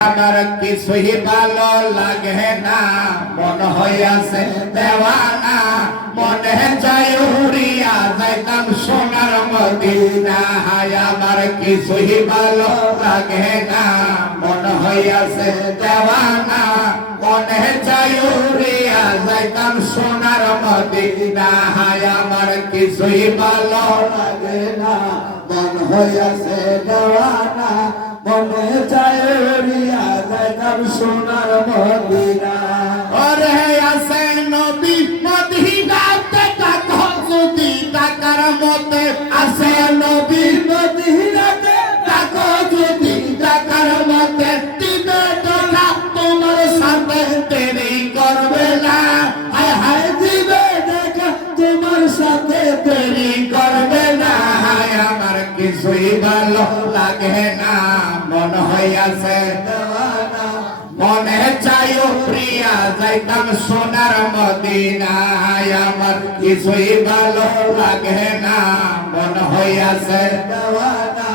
আমার কিছুই ভালো লাগে না, মন হইয়াছে দেওয়ানা, মনে চাই উড়িয়া যাইতাম সোনার মদিনা। আমার কিছুই ভালো লাগে না, মন হইয়াছে দেওয়ানা, মনে চাই উড়িয়া যাইতাম সোনার মদিনা। আমার কিছুই ভালো লাগে না, মন হইয়াছে দেওয়ানা, মনে চাই উড়িয়া যাইতাম সোনার মদিনা। ওরে আছে নবী মদিনাতে থাকো যদি টাকার মতে, আছে নবী মদিনাতে থাকো যদি টাকার মতে, দিবে টাকা তোমার সাথে দেরি করবে না। হায় হায় দিবে টাকা তোমার সাথে দেরি করবে না। হায় আমার কিছুই ভালো লাগে না, মন হইয়াছে দেওয়ানা, মনে চাই প্রিয়া যাইতাম সোনার মদিনা। আমার কিছুই ভালো লাগে না, মন হইয়াছে দেওয়ানা,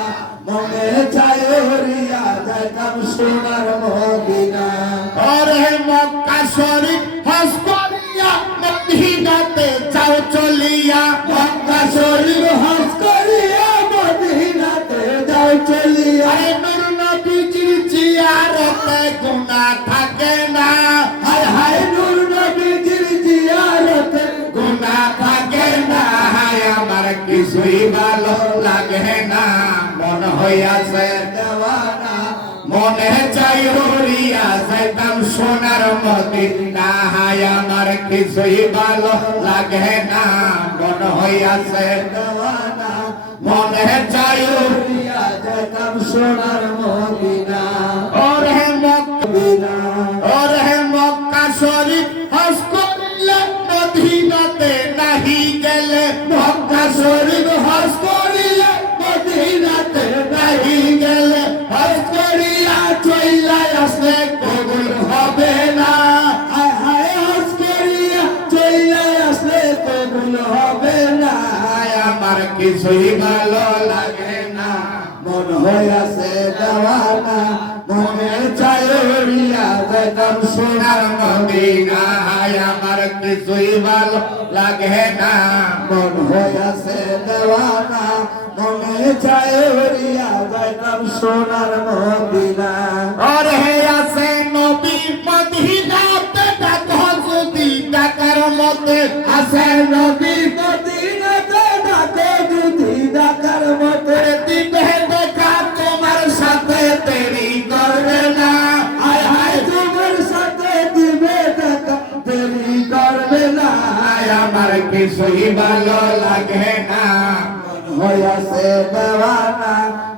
মনে চাই প্রিয়া যাইতাম সোনার মদিনা। ওরে মক্কা শরীফ হজ করিয়া মদিনাতে যাও চলিয়া, মক্কা শরীফ হজ করিয়া মদিনাতে যাও চলিয়া। নূর নবীজির জিয়ারতে গুনাহ থাকে না, হায় হায় নূর নবীজির জিয়ারতে গুনাহ থাকে না। হায় আমার কিছুই ভালো লাগে না, মন হইয়াছে দেওয়ানা, মনে চাই উড়িয়া যাইতাম সোনার মদিনা। হায় আমার কিছুই ভালো লাগে না, মন হইয়াছে দেওয়ানা, মনে চাই উড়িয়া যাইতাম সোনার মদিনা। ওরে মদিনা, ওরে মক্কা শরীফ হজ করিলে মদিনাতে নাহি গেলে, মক্কা শরীফ হজ করিলে মদিনাতে নাহি গেলে, হজ করিয়া চইলা আসলে কবুল হবে না। হায় হায় হজ করিয়া চইলা আসলে কবুল হবে না। আমার কিছুই ভালো লাগে না, মন হইয়াছে দেওয়ানা, মনে চাই উড়িয়া যাইতাম সোনার মদিনা। আমার কিছুই ভালো লাগে না, মন হইয়াছে দেওয়ানা, মনে চাই উড়িয়া যাইতাম সোনার মদিনা। ওরে আছে নবী মদিনাতে থাকো যদি টাকার মতে, আছে নবী মদিনাতে থাকো যদি টাকার মতে, দিবে দেখা তোমার সাথে দেরি করবে না। হায় হায় তোমার সাথে দিবে দেখা দেরি করবে না। আমার কিছুই ভালো লাগে না, মন হইয়াছে দেওয়ানা,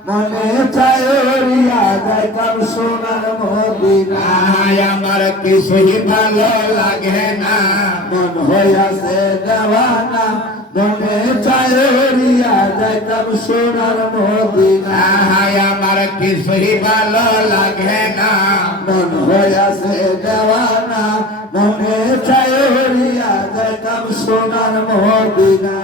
মনে চাই উড়িয়া যাইতাম সোনার মদিনা। আমার কিছুই ভালো লাগে না, মন হইয়াছে দেওয়ানা, মনে চাই উড়িয়া যাইতাম সোনার মদিনা। আমার কিছুই ভালো লাগে না, মন হইয়াছে দেওয়ানা, মনে চাই উড়িয়া যাইতাম সোনার মদিনা।